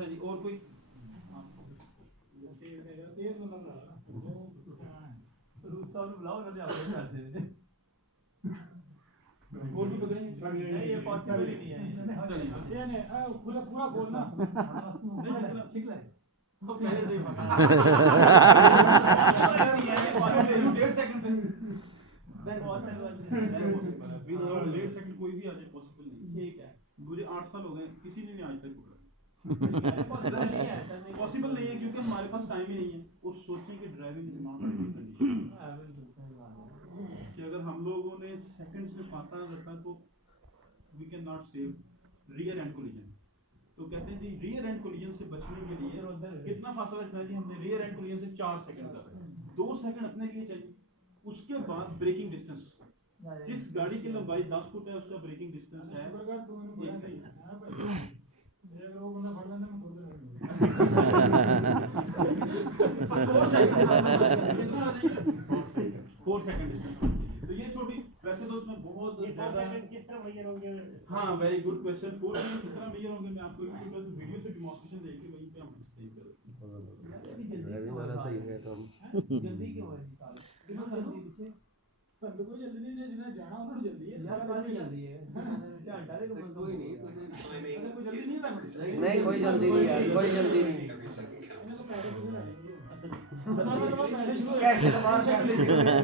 अच्छा जी, और कोई? और भी पकड़ेंगे? नहीं, ये पॉसिबल ही नहीं है। पूरा पूरा बोलना। नहीं इतना ठीक है। वो पहले से ही पकड़ा। 1.5 सेकंड पे। डेढ़ सेकंड कोई भी आ जाए पॉसिबल नहीं। ठीक है। मुझे 8 साल हो गए, किसी ने नहीं आज तक पकड़ा। पॉसिबल नहीं है क्योंकि हमारे पास टाइम ही नहीं है। और सोचिए कि ड्राइविंग इज नॉट कंडीशन कि अगर हम लोगों ने सेकंड्स में फासला रखा तो we can not save rear end collision. तो कहते हैं जी रियर एंड कोलिजन से बचने के लिए कितना फासला रखना है जी हमने? रियर एंड कोलिजन से 4 सेकंड का। 2 सेकंड अपने लिए चाहिए। उसके बाद ब्रेकिंग डिस्टेंस, जिस गाड़ी की लंबाई 10 फुट है उसका ब्रेकिंग डिस्टेंस है 1 4 सेकंड डिस्टेंस। तो ये छोटी, वैसे तो उसमें बहुत ज्यादा किस तरह मेजर होंगे? हाँ, वेरी गुड क्वेश्चन। 4 सेकंड किस तरह मेजर होंगे? मैं आपको एक छोटा सा वीडियो से डेमोंस्ट्रेशन देके वहीं पे हम एक्सप्लेन करेंगे। ड्राइविंग वाला सही है तो हम जल्दी क्यों है बिना जल्दी पीछे ਸਾਨੂੰ ਕੋਈ ਜਲਦੀ ਨਹੀਂ, ਜਿਹਨੇ ਜਾਣਾ ਉਹਨਾਂ ਨੂੰ ਜਲਦੀ ਹੈ। यार काफी जल्दी है ध्यान डाले तो कोई नहीं ਕੋਈ ਜਲਦੀ नहीं है ਤੁਹਾਨੂੰ? नहीं कोई जल्दी नहीं यार, कोई जल्दी नहीं। ਇਹਨਾਂ को पैरे पीछे लाने चाहिए।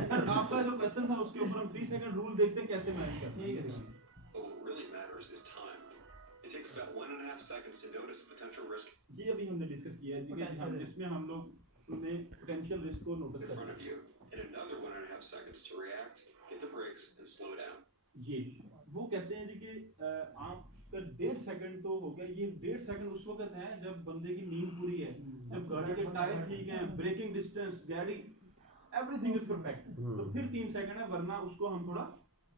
सर आपका जो क्वेश्चन था उसके ऊपर हम 3 सेकंड रूल देखते हैं कैसे मैनेज करते हैं। ठीक है। What really matters is time. It takes about 1.5 seconds to notice potential risk ये अभी हमने डिस्कस किया है जिसमें हम लोग ने पोटेंशियल रिस्क को नोटिस in कर front of you, and another 1.5 seconds to react, hit the brakes, and slow down. जी वो कहते हैं जी कि आपका 1.5 सेकंड तो हो गया। ये 1.5 सेकंड उस वक्त है जब बंदे की नींद पूरी है, जब गाड़ी के टायर ठीक हैं, ब्रेकिंग डिस्टेंस, गाड़ी एवरीथिंग इज परफेक्ट। तो फिर 3 सेकंड है, वरना उसको हम थोड़ा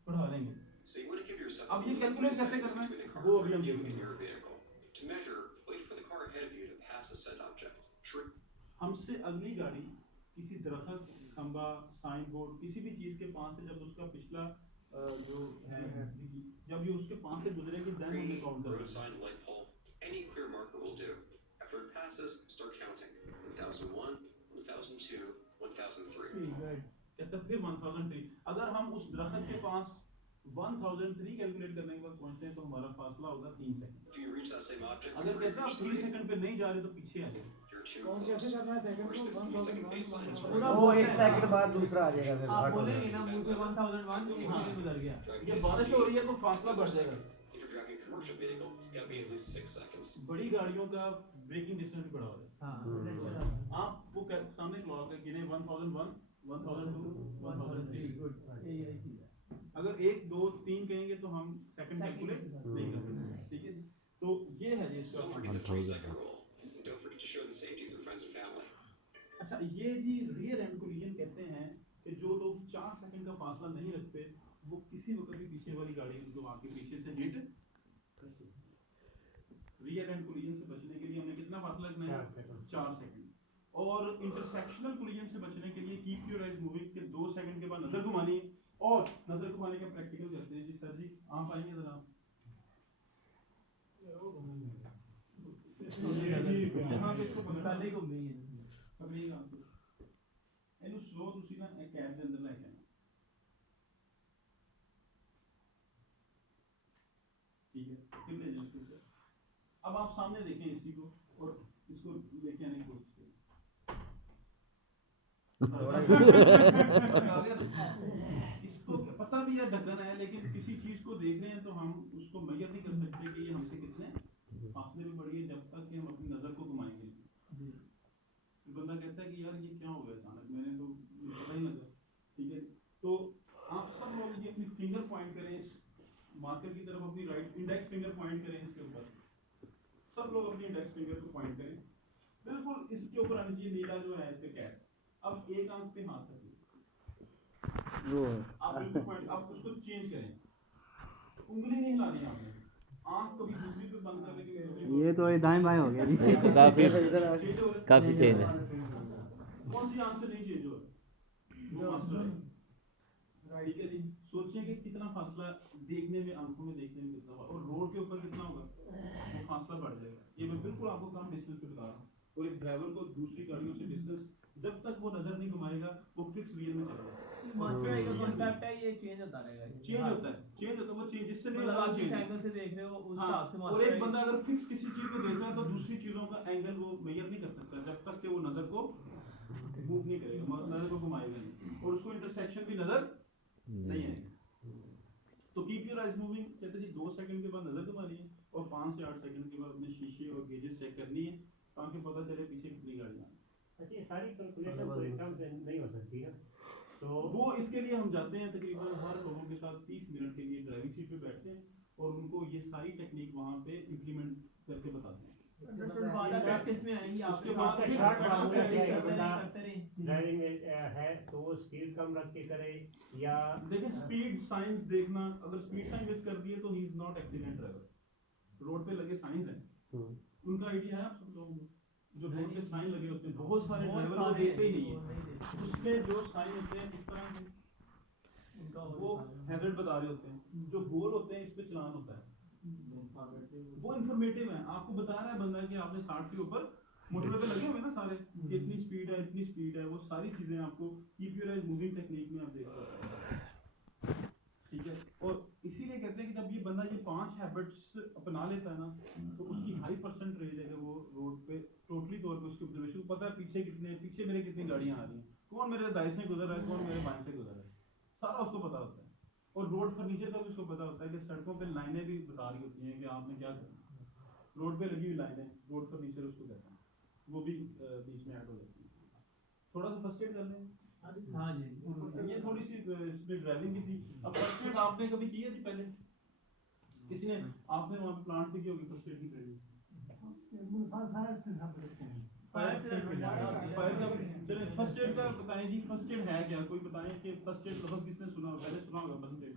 बढ़ा लेंगे। So you want to give yourself अब at ये least कैलकुलेट 3 कैसे seconds करना है between the car वो in अभी हम front of you and देखेंगे। your vehicle. To measure, wait for the car ahead of you to pass a said object. हमसे अगली गाड़ी किसी दरख्त, खंबा, साइन बोर्ड, किसी भी चीज के पास से जब उसका पिछला जो है जब ये उसके पास से गुजरेगी देन Tree, हमें काउंट road करेंगे। sign, light pole, any clear marker will do. After it passes, start counting. 1001, 1002, 1003. कहता फिर 1003। अगर हम उस दरख्त के पास 1003 कैलकुलेट करने के बाद पहुंचते हैं तो हमारा फासला होगा 3 second. If you reach that same object अगर before you कहता reach आप 3 3, सेकंड पे नहीं जा रहे तो पीछे आ जाए। you're too close. Push this 3-second baseline is पूरा वो 1 सेकंड बाद दूसरा आ जाएगा फिर आप ऑटो बोलेंगे ना मुझे 1001 एक सेकंड गुजर गया। ये बारिश हो रही है तो फासला बढ़ जाएगा। If you're driving a commercial vehicle, it's got to be at least 6 seconds. बड़ी गाड़ियों का ब्रेकिंग डिस्टेंस भी बड़ा हो जाए। हाँ आप वो सामने क्लॉक है गिने 1001, 1002, 1003। अगर 1, 2, 3 कहेंगे तो हम सेकंड कैलकुलेट नहीं कर सकते। ठीक है, तो ये है जी इसका। Don't forget the 3-second rule. And don't forget to show the safety through friends and family. अच्छा, ये जी रियर एंड कोलिजन कहते हैं कि जो लोग 4 सेकंड का फासला नहीं रखते वो किसी वक्त भी पीछे वाली गाड़ी जो आके पीछे से हिट कर सकती है। रियर एंड कोलिजन से बचने के लिए हमें कितना फासला रखना है? 4 सेकंड। और इंटरसेक्शनल कोलिजन से बचने के लिए कीप योर आइज मूविंग के 2 सेकंड के बाद नजर घुमानी है। और नजर घुमाने का प्रैक्टिकल करते हैं जी। सर जी आप आएंगे जरा। यहाँ पे इसको पकड़ना नहीं घूमनी है। पकड़िएगा आप ਇਹਨੂੰ ਸਲੋ ਤੁਸੀਂ ਨਾ ਇਹ ਕੈਬ ਦੇ ਅੰਦਰ ਲੈ ਕੇ ਆਣਾ। ठीक है, फिर ले जाओ इसको। अब आप सामने देखें इसी को और इसको लेके आने की कोशिश करें। इसको पता भी है ढक्कन है, लेकिन किसी चीज को देख रहे हैं तो हम उसको मेजर नहीं कर सकते कि ये हमसे कितने फासले में बढ़ी है जब तक कि हम अपनी नजर को घुमाएंगे। बंदा कहता है कि यार ये क्या हो गया अचानक, मैंने तो पता ही लगा। ठीक है, तो आप सब लोग ये अपनी फिंगर पॉइंट करें इस मार्कर की तरफ, अपनी राइट इंडेक्स फिंगर पॉइंट करें इसके ऊपर। सब लोग अपनी इंडेक्स फिंगर को पॉइंट करें बिल्कुल इसके ऊपर आनी चाहिए नीला जो है इसके कैप। अब एक आंख पे हाथ रखिए, आप बिल्कुल पॉइंट, आप उसको चेंज करें, उंगली नहीं हिलानी आपने, आंख कभी दूसरी पे बंद कर लेंगे। ये तो दाएं बाएं हो गया जी। काफी चेंज है। कौन सी आंख से नहीं चेंज हो रहा? ठीक है जी, सोचिए कि कितना फासला देखने में, आंखों में देखने में कितना होगा और रोड के ऊपर कितना होगा। फासला बढ़ जाएगा। ये मैं बिल्कुल आपको कम डिस्टेंस पे बता रहा हूँ। और एक ड्राइवर को दूसरी गाड़ियों से डिस्टेंस जब तक वो नजर नहीं घुमाएगा वो फिक्स वील में चलेगा। मास्टर का कॉन्सेप्ट है, ये चेंज होता रहेगा। चेंज होता है वो चेंज जिससे नहीं मतलब होता आप जिस चेंज। एंगल से देख रहे हो उस हाँ, हिसाब से और एक मास्टर बंदा अगर फिक्स किसी चीज को देख रहा है तो दूसरी चीजों का एंगल वो मेजर नहीं कर सकता जब तक कि वो नजर को मूव नहीं करेगा, नजर को घुमाएगा नहीं, और उसको इंटरसेक्शन भी नजर नहीं आएगा। तो कीप योर आइज मूविंग कहते जी 2 सेकंड के बाद नजर घुमानी है और 5 से 8 सेकंड के बाद अपने शीशे और गेजेस चेक करनी है ताकि पता चले पीछे कितनी गाड़ियां हैं। अच्छा, ये सारी कैलकुलेशन तो एकदम से नहीं हो सकती ना, तो वो इसके लिए हम जाते हैं तकरीबन हर लोगों के साथ 30 मिनट के लिए ड्राइविंग सीट पे बैठते हैं और उनको ये सारी टेक्निक वहाँ पे इम्प्लीमेंट करके बताते हैं। प्रैक्टिस में आएंगी उसके आपके बाद पास शॉर्ट बात है कि करते बंदा रहे ड्राइविंग है तो वो स्पीड कम रख के करे या देखिए स्पीड साइंस देखना, अगर स्पीड साइन मिस कर दिए तो he is not accident driver. Road पे लगे साइंस हैं, उनका आइडिया है आप सब लोगों को? जो रोड पे साइन लगे होते हैं बहुत सारे ड्राइवर वो देखते ही नहीं है। उसमें जो साइन होते हैं इस तरह के उनका वो हैजर्ड बता रहे होते हैं, जो गोल होते हैं इस पे चलान होता है वो इन्फॉर्मेटिव है, आपको बता रहा है बंदा कि आपने 60 के ऊपर मोटरवे पे लगे हुए ना सारे, इतनी स्पीड है, वो सारी चीजें आपको keep your eyes moving technique में आप देख सकते हैं। ठीक है, और इसीलिए कहते हैं कि जब ये बंदा ये 5 हैबिट्स अपना लेता है ना तो उसकी हाई परसेंट रेंज है वो रोड पे टोटली तौर पे उसकी ऑब्जर्वेशन को पता है पीछे मेरे कितनी गाड़ियां आ रही हैं, कौन मेरे दाएं से गुजर रहा है, कौन मेरे बाएं से गुजर रहा है, सारा उसको पता होता है। और रोड फर्नीचर का भी उसको पता होता है कि सड़कों पे लाइनें भी बता रही होती हैं कि आपने क्या करना है। रोड पे लगी हुई लाइनें रोड फर्नीचर उसको कहते हैं, वो भी बीच में ऐड हो जाती है। थोड़ा सा फर्स्ट एड कर लें। हाँ जी, ये थोड़ी सी इसमें ड्राइविंग की थी। अब फर्स्ट एड आपने कभी की है जी पहले? किसी ने आपने वहाँ पे प्लांट पे की होगी फर्स्ट एड की ट्रेनिंग? फर्स्ट एड का बताएं जी, फर्स्ट एड है क्या? कोई बताएं कि फर्स्ट एड लफ्ज़ किसने सुना होगा? पहले सुना होगा फर्स्ट एड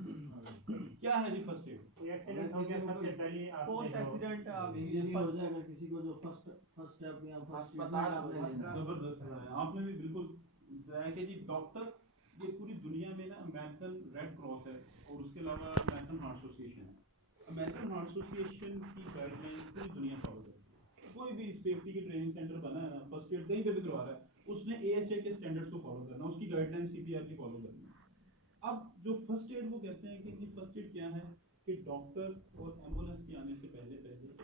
क्या है जी? फर्स्ट एड कोई एक्सीडेंट हो गया सबसे पहले पोस्ट आपने एक्सीडेंट ये भी हो जाएगा किसी को जो फर्स्ट स्टेप या फर्स्ट अस्पताल आपने लेना जबरदस्त है, आपने भी बिल्कुल बताया कि जी डॉक्टर ये पूरी दुनिया में ना अमेरिकन रेड क्रॉस है और उसके अलावा अमेरिकन हार्ट एसोसिएशन है। अमेरिकन हार्ट एसोसिएशन की गाइडलाइन पूरी दुनिया फॉलो करती है। कोई भी सेफ्टी के ट्रेनिंग सेंटर बना है ना, फर्स्ट एड कहीं पे भी करवा रहा है, उसने AHA के स्टैंडर्ड्स को फॉलो करना, उसकी गाइडलाइन CPR की फॉलो करनी। अब जो फर्स्ट एड वो कहते हैं कि फर्स्ट एड क्या है कि डॉक्टर और एम्बुलेंस के आने से पहले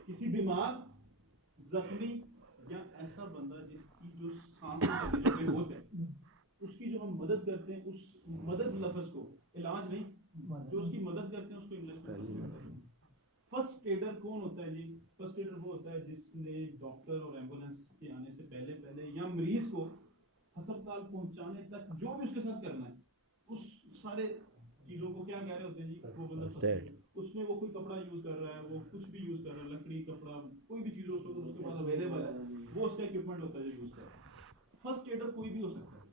किसी बीमार, जख्मी या ऐसा बंदा जिसकी जो सांस लेने में होता है उसकी जो हम मदद करते हैं, उस मदद लफ्ज़ को इलाज नहीं, जो उसकी मदद करते हैं उसको इंग्लिश में फर्स्ट एड कहते हैं। फर्स्ट एडर कौन होता है जी? फर्स्ट एडर वो होता है जिसने डॉक्टर और एम्बुलेंस के आने से पहले या मरीज को अस्पताल पहुंचाने तक जो भी उसके साथ करना है उस सारे चीज़ों को क्या कह रहे होते हैं जी? वो बंदा फर्स्ट एड। उसमें वो कोई कपड़ा यूज़ कर रहा है, वो कुछ भी यूज़ कर रहा है, लकड़ी कपड़ा कोई भी चीज़ उसके पास अवेलेबल है, वो उसका इक्विपमेंट होता है जो यूज़ कर रहा है। फर्स्ट एडर कोई भी हो सकता है,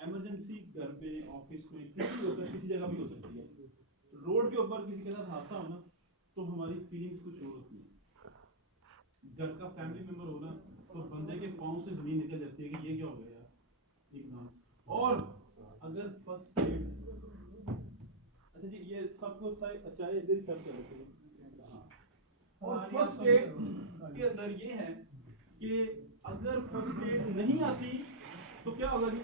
इमरजेंसी घर पे, ऑफिस में, किसी भी होता है, किसी जगह भी हो सकती है। रोड के ऊपर किसी के साथ हादसा होना तो हमारी फीलिंग्स कुछ और होती है। घर का फैमिली मेंबर होना तो बंदे के पाँव से जमीन निकल जाती है कि ये क्या हो गया यार एकदम। और अगर फर्स्ट एड, अच्छा जी ये सबको अच्छा है इधर सर्च कर लेते हैं। हाँ, और फर्स्ट एड के अंदर ये है कि अगर फर्स्ट एड नहीं आती तो क्या होगा जी?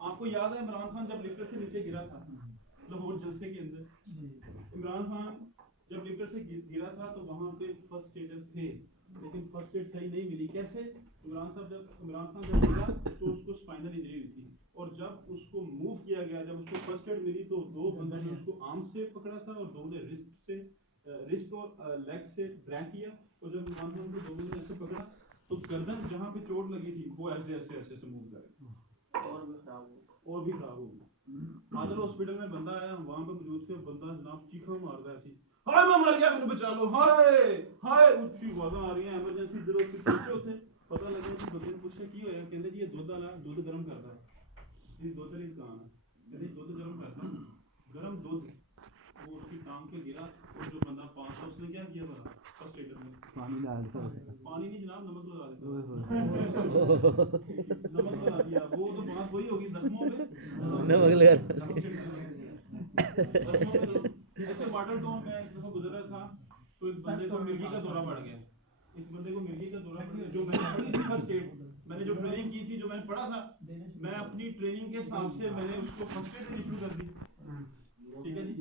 आपको याद है इमरान खान जब लिफ्ट से नीचे गिरा था लाहौर जलसे के अंदर, इमरान खान जब लिफ्ट से गिरा था तो वहाँ पे फर्स्ट एडर थे लेकिन फर्स्ट एड सही नहीं मिली। कैसे? इमरान खान जब गिरा तो उसको स्पाइनल इंजरी हुई थी और जब उसको मूव किया गया, जब उसको फर्स्ट एड मिली तो 2 बंदों ने उसको आर्म से पकड़ा था और 2 ने रिस्ट और लेग से ड्रैग किया, और जब इमरान खान को 2 बंदों ने ऐसे पकड़ा तो गर्दन जहाँ पे चोट लगी थी वो ऐसे मूव करे और भी खराब हो गया। आदर हॉस्पिटल में बंदा आया, वहाँ पे मौजूद थे, बंदा जनाब चीखा मार रहा है ऐसी, हाय मैं मर गया, मेरे बचा लो, हाय हाय, ऊंची आवाज़ें आ रही हैं। इमरजेंसी जरूर से पीछे होते, पता लगा कि बंदे ने पूछा की होया, कहते जी ये दूध आला दूध गर्म करता है। ये दूध वाली दुकान है, कहते दूध गर्म करता है, गर्म दूध। वो उसकी टांग पे गिरा और जो बंदा पास था उसने क्या किया था फर्स्ट एडर में? पानी डाल दो। पानी नहीं जनाब, नमक लगा देता। नमक लगा दिया, वो तो बात वही होगी जख्मों पे नमक लगा। ऐसे वाटर टोन में एक दफा गुजरा था तो इस बंदे को मिर्गी का दौरा पड़ गया, इस बंदे को मिर्गी का दौरा पड़ गया। जो मैंने पढ़ी थी फर्स्ट एड, मैंने जो ट्रेनिंग की थी, जो मैंने पढ़ा था, मैं अपनी ट्रेनिंग के हिसाब से मैंने उसको फर्स्ट एड देनी शुरू कर दी। ठीक है जी,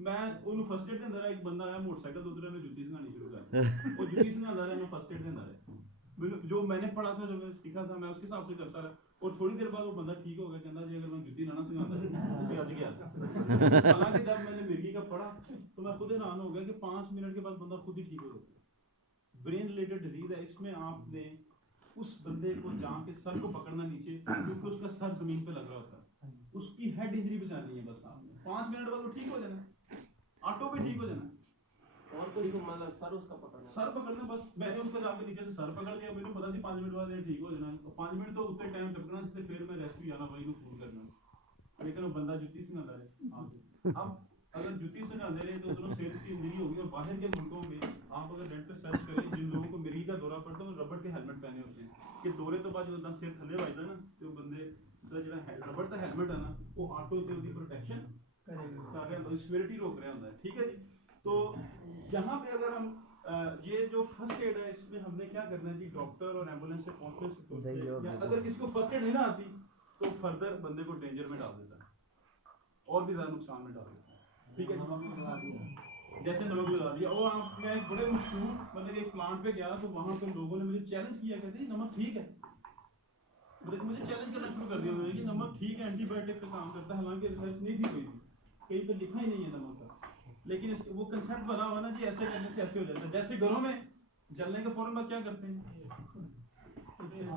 मैं ਉਹਨੂੰ ਫਸਟ ਏਡ ਦਿੰਦਾ ਰਿਹਾ। ਇੱਕ ਬੰਦਾ ਆਇਆ ਮੋਟਰਸਾਈਕਲ ਤੋਂ ਉਤਰਿਆ, ਮੈਂ ਜੁੱਤੀ ਸੰਘਾਣੀ शुरू कर वो जुत्ती संघाता रहा, मैं फर्स्ट एड देता रहा। मैंने जो मैंने पढ़ा था, जो मैंने सीखा था, मैं उसके हिसाब से करता रहा। और थोड़ी देर बाद वो बंदा ठीक हो गया, कहता जी अगर मैं जुत्ती ना संघाता तो आज गया। हालांकि जब मैंने मिर्गी का पढ़ा तो मैं खुद हैरान हो गया कि 5 मिनट के बाद बंदा खुद ही ठीक हो जाता है। ब्रेन रिलेटेड डिजीज है, इसमें आपने उस बंदे को जाके सर को पकड़ना नीचे, क्योंकि उसका सर जमीन पे लग रहा होता है, उसकी हेड इंजरी बचानी है बस आपने। 5 मिनट बाद वो ठीक हो जाना, ऑटो पे ठीक हो जाना। और कुछ को मतलब सर उसका पकड़ना, सर पकड़ना बस। मैंने उसका जाके नीचे से सर पकड़ लिया, मुझे पता थी 5 मिनट बाद ये ठीक हो जाना। और 5 मिनट तो उतने टाइम टपकना जिससे फिर मैं रेस्क्यू जाना, वही को फोन करना। लेकिन वो बंदा जुत्ती से ना रहे। अब अगर जुत्ती से ना रहे तो दोनों सिर की इंजरी होगी। और बाहर के मुल्कों में आप अगर नेट पे सर्च करें, जिन लोगों को मिर्गी का दौरा पड़ता है वो रबड़ के हेलमेट पहने होते हैं कि दौरे तो बाद जो सिर थले वजदा ना, तो बंदे ਦਾ ਜਿਹੜਾ ਰਬੜ ਦਾ ਹੈਲਮਟ ਹੈ ਨਾ, ਉਹ ਆਟੋ ਤੇ ਉਹਦੀ प्रोटेक्शन कर रहा है, सिवियरिटी रोक रहा होता है। ठीक है जी, तो यहाँ पे अगर हम ये जो फर्स्ट एड है, इसमें हमने क्या करना है जी, डॉक्टर और एम्बुलेंस से पहुंचने से पहले अगर किसी को फर्स्ट एड नहीं ना आती तो फर्दर बंदे को डेंजर में डाल देता है और भी ज़्यादा नुकसान में डाल देता है। ठीक है, जैसे नमक लगा दिया। और मैं एक बड़े मशहूर मतलब एक प्लांट पे गया तो वहाँ पे लोगों ने मुझे चैलेंज किया, कहते नमक ठीक है। मुझे चैलेंज करना शुरू कर दिया उन्होंने कि नमक ठीक है, एंटीबायोटिक का काम करता है। हालांकि रिसर्च नहीं थी कोई भी, कहीं पे लिखा ही नहीं है नमक का, लेकिन वो कंसेप्ट बना हुआ ना जी, ऐसे करने से ऐसे हो जाता है। जैसे घरों में जलने के फौरन बाद क्या करते हैं,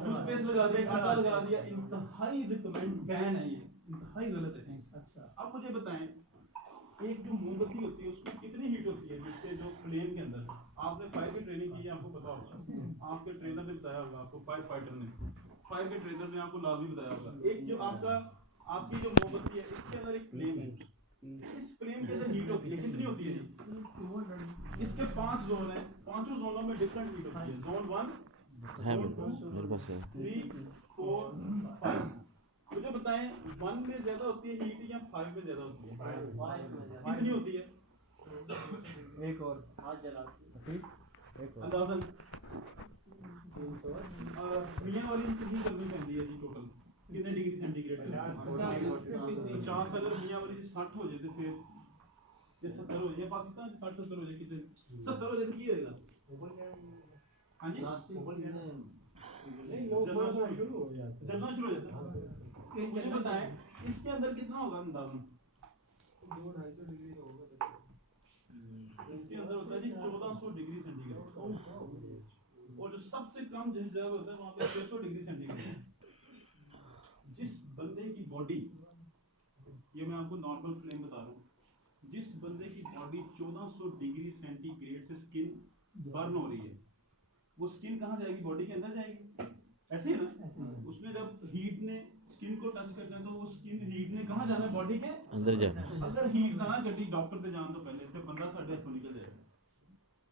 टूथपेस्ट लगा दिया, आटा लगा दिया। इंतहाई रिकमेंड बैन है ये, इंतहाई गलत है। अच्छा, अब मुझे बताएं, एक जो मोमबत्ती होती है उसमें कितनी हीट होती है, जिससे जो फ्लेम के अंदर, आपने फायर की ट्रेनिंग की है, आपको पता होगा, आपके ट्रेनर ने बताया होगा, आपको फायर फाइटर ने, फायर के ट्रेनर ने आपको लाजमी बताया होगा। एक जो आपकी जो मोमबत्ती है, इसके अंदर एक फ्लेम है, इस फ्लेम के अंदर हीट होती है। कितनी होती है जी? इसके 5 जोन है, 5 जोनों में डिफरेंट हीट होती है। Zone 1, zone 2, 3, 4, 5। मुझे बताएं 1 में ज्यादा होती है हीट या 5 में ज्यादा होती है? 5 कितनी होती है? एक और हाथ जला अंदाजन मियां वाली कितनी गर्मी पैंदी है जी टोटल? कितने डिग्री सेंटीग्रेड? 50। अगर मियां वाली 60 हो जाए तो फिर ये 70 हो जाए, पाकिस्तान 60-70 हो जाए, कितने 70 हो जाए तो की होएगा? हाँ जी, जलना शुरू हो जाता है। मुझे बताएं इसके अंदर कितना होगा अंदाजन? 200-250 डिग्री होगा। इसके अंदर होता है जी 1400 डिग्री सेंटीग्रेड, और जो सबसे कम जिस जगह होता है वहाँ पे 600 डिग्री सेंटीग्रेड। जिस बंदे की बॉडी, ये मैं आपको नॉर्मल फ्लेम बता रहा हूँ, जिस बंदे की बॉडी 1400 डिग्री सेंटीग्रेड से स्किन बर्न हो रही है, वो स्किन कहाँ जाएगी? बॉडी के अंदर जाएगी, ऐसे ही ना? उसमें जब हीट ने स्किन को टच करना है तो वो स्किन हीट ने कहाँ जाना है? बॉडी के अंदर जाना। अगर हीट ना गड्डी डॉक्टर पे जान तो पहले से बंदा साढ़े हाथों निकल जाएगा।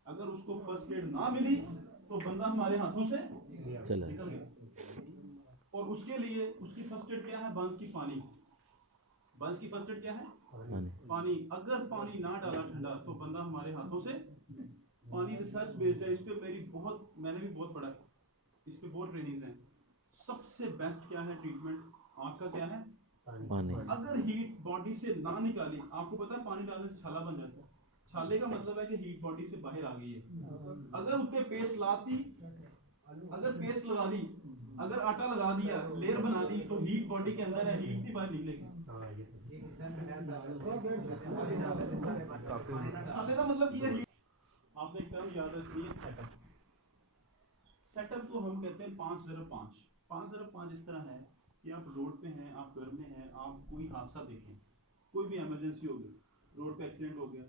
अगर उसको फर्स्ट एड ना मिली तो बंदा हमारे हाथों से चला निकल गया। और उसके लिए उसकी फर्स्ट एड क्या है? बंस की पानी। बंस की फर्स्ट एड क्या है? पानी। अगर पानी ना डाला ठंडा तो बंदा हमारे हाथों से, पानी रिसर्च बेस्ड है, इस पे मैंने भी बहुत पढ़ा, इस पे बहुत ट्रेनिंग है। सबसे बेस्ट क्या है ट्रीटमेंट? आँख का क्या है? पानी। अगर हीट बॉडी से ना निकाली, आपको पता है पानी डालने से छाला बन जाता है। छाले का मतलब है कि हीट बॉडी से बाहर आ गई है। अगर उत्ते पेस्ट लाती, अगर पेस्ट लगा दी, अगर आटा लगा दिया, लेयर बना दी, तो हीट बॉडी के अंदर है, हीट भी बाहर निकलेगी। छाले का मतलब ये हीट। आपने एक टर्म याद रखनी है, सेटअप। सेटअप को हम कहते हैं 505। 505 इस तरह है कि आप रोड पे हैं, आप घर में हैं, आप कोई हादसा देखें, कोई भी इमरजेंसी हो गई, रोड पे एक्सीडेंट हो गया,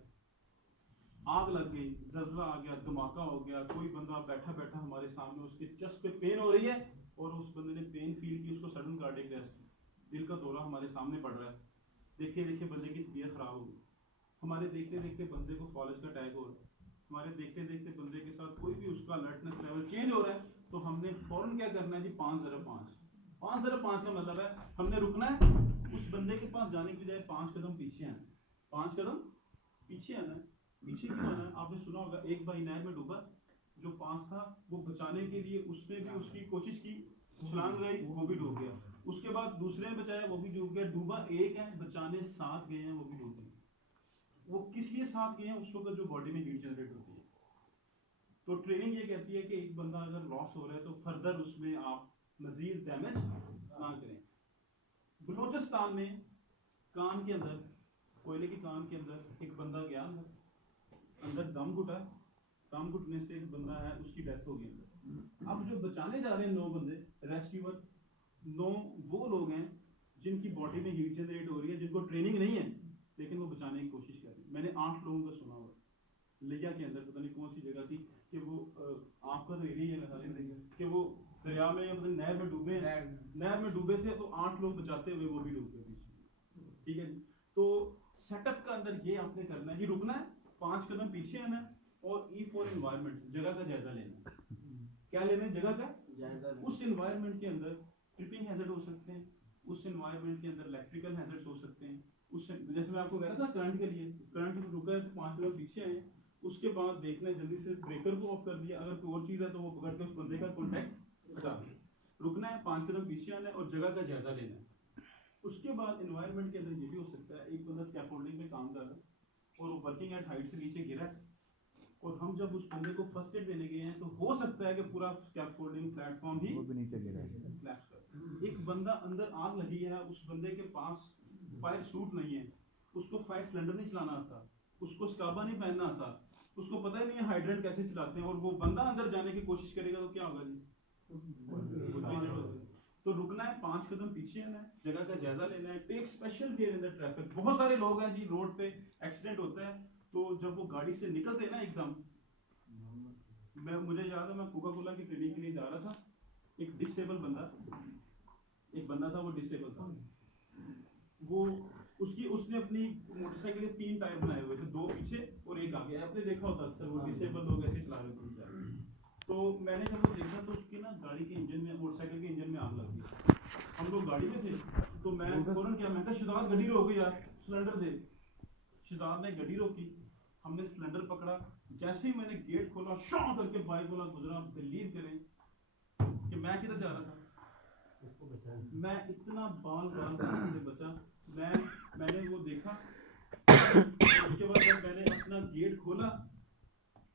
आग लग गई, जल्जला आ गया, धमाका हो गया, कोई बंदा बैठा बैठा हमारे सामने, उसके चेस्ट पे पेन हो रही है और उस बंदे ने पेन फील की, उसको सडन कार्डियक अरेस्ट, दिल का दौरा हमारे सामने पड़ रहा है, देखिए देखिए बंदे की तबीयत खराब हो गई, हमारे देखते देखते बंदे को फॉलेज का अटैक हो रहा है, हमारे देखते देखते बंदे के साथ कोई भी उसका अलर्टनेस लेवल चेंज हो रहा है, तो हमने फौरन क्या करना है जी? 505। 505 का मतलब है हमने रुकना है, उस बंदे के पास जाने की बजाय 5 कदम पीछे आना है। 5 कदम पीछे आना है, पीछे क्यों आना है? आपने सुना होगा एक भाई नहर में डूबा, जो पास था वो बचाने के लिए उसने भी उसकी कोशिश की, छलांग लगाई, वो भी डूब गया। उसके बाद दूसरे ने बचाया, वो भी डूब गया। डूबा एक है, बचाने 7 गए हैं, वो भी डूब गए। वो किस लिए 7 गए हैं? उस वक्त जो बॉडी में हीट जनरेट होती है। तो ट्रेनिंग ये कहती है कि एक बंदा अगर लॉस हो रहा है तो फर्दर उसमें आप मजीद डैमेज ना करें। बलूचिस्तान में कान के अंदर, कोयले की कान के अंदर एक बंदा गया, अंदर दम घुटा, दम घुटने से एक बंदा है, उसकी डेथ हो गई अंदर। अब जो बचाने जा रहे हैं 9 बंदे रेस्क्यूअर, 9 वो लोग हैं जिनकी बॉडी में हीट जनरेट हो रही है, जिनको ट्रेनिंग नहीं है लेकिन वो बचाने की कोशिश कर रहे हैं। मैंने 8 लोगों का सुना हुआ लिया के अंदर, पता नहीं कौन सी जगह थी, कि वो आपका तो एरिया है लगा लेंगे कि वो दरिया में या मतलब नहर में डूबे हैं, नहर में डूबे थे तो 8 लोग बचाते हुए वो भी डूब गए पीछे। ठीक है जी। तो सेटअप का अंदर ये आपने करना है कि रुकना है, 5 कदम पीछे आना है, और ई फॉर एनवायरनमेंट, जगह का जायजा लेना है। क्या लेना है? जगह का जायजा। उस एनवायरनमेंट के अंदर ट्रिपिंग हैजर्ड हो सकते हैं, उस एनवायरनमेंट के अंदर इलेक्ट्रिकल हैजर्ड्स हो सकते हैं। उस जैसे मैं आपको कह रहा था करंट के लिए, करंट रुका है तो 5 कदम पीछे आए, उसके बाद देखना है जल्दी से ब्रेकर को ऑफ कर दिया, अगर कोई और चीज़ है तो वो पकड़ के उस बंदे का कॉन्टैक्ट हटा दिया। रुकना है, 5 कदम पीछे आना है और जगह का जायजा लेना है। उसके बाद एनवायरनमेंट के अंदर ये भी हो सकता है, एक बंदा स्कैफोल्डिंग में काम कर रहा है और वो वर्किंग एट हाइट से नीचे गिरा है, और हम जब उस बंदे को फर्स्ट एड देने गए हैं तो हो सकता है कि पूरा स्कैफोल्डिंग प्लेटफॉर्म ही नीचे गिरा है, collapse कर। एक बंदा अंदर आग लगी है, उस बंदे के पास फायर सूट नहीं है, उसको फायर सिलेंडर नहीं चलाना आता, उसको स्काबा नहीं पहनना आता, उसको पता ही नहीं है हाइड्रेंट कैसे चलाते हैं, और वो बंदा अंदर जाने की कोशिश करेगा तो क्या होगा जी? तो रुकना है, 5 कदम पीछे आना है, जगह का जायजा लेना है, take special care in the traffic. बहुत सारे लोग हैं जी, रोड पे एक्सीडेंट होता है, तो जब वो गाड़ी से निकलते हैं ना एकदम, मुझे याद है मैं कोका कोला की ट्रेनिंग के लिए जा रहा था, एक डिसेबल बंदा, एक बंदा था वो डिसेबल था, वो उसने अपनी मोटरसाइकिल के 3 टायर बनाए हुए थे, 2 पीछे और एक आगे। आपने देखा होता अक्सर वो डिसेबल लोग ऐसे चला रहे थे। तो मैंने जब वो देखा तो उसके ना गाड़ी के इंजन में, मोटरसाइकिल के इंजन में आग लग गई। हम लोग गाड़ी में थे, तो मैं फौरन क्या, मैं कहा शादाब गाड़ी रोको यार, सिलेंडर दे। शादाब ने गाड़ी रोकी, हमने सिलेंडर पकड़ा, जैसे ही मैंने गेट खोला, शॉ करके बाइक वाला गुजरा। बिलीव करें कि मैं किधर जा रहा था, मैं इतना बाल से बचा। मैंने वो देखा, उसके बाद जब मैंने अपना गेट खोला,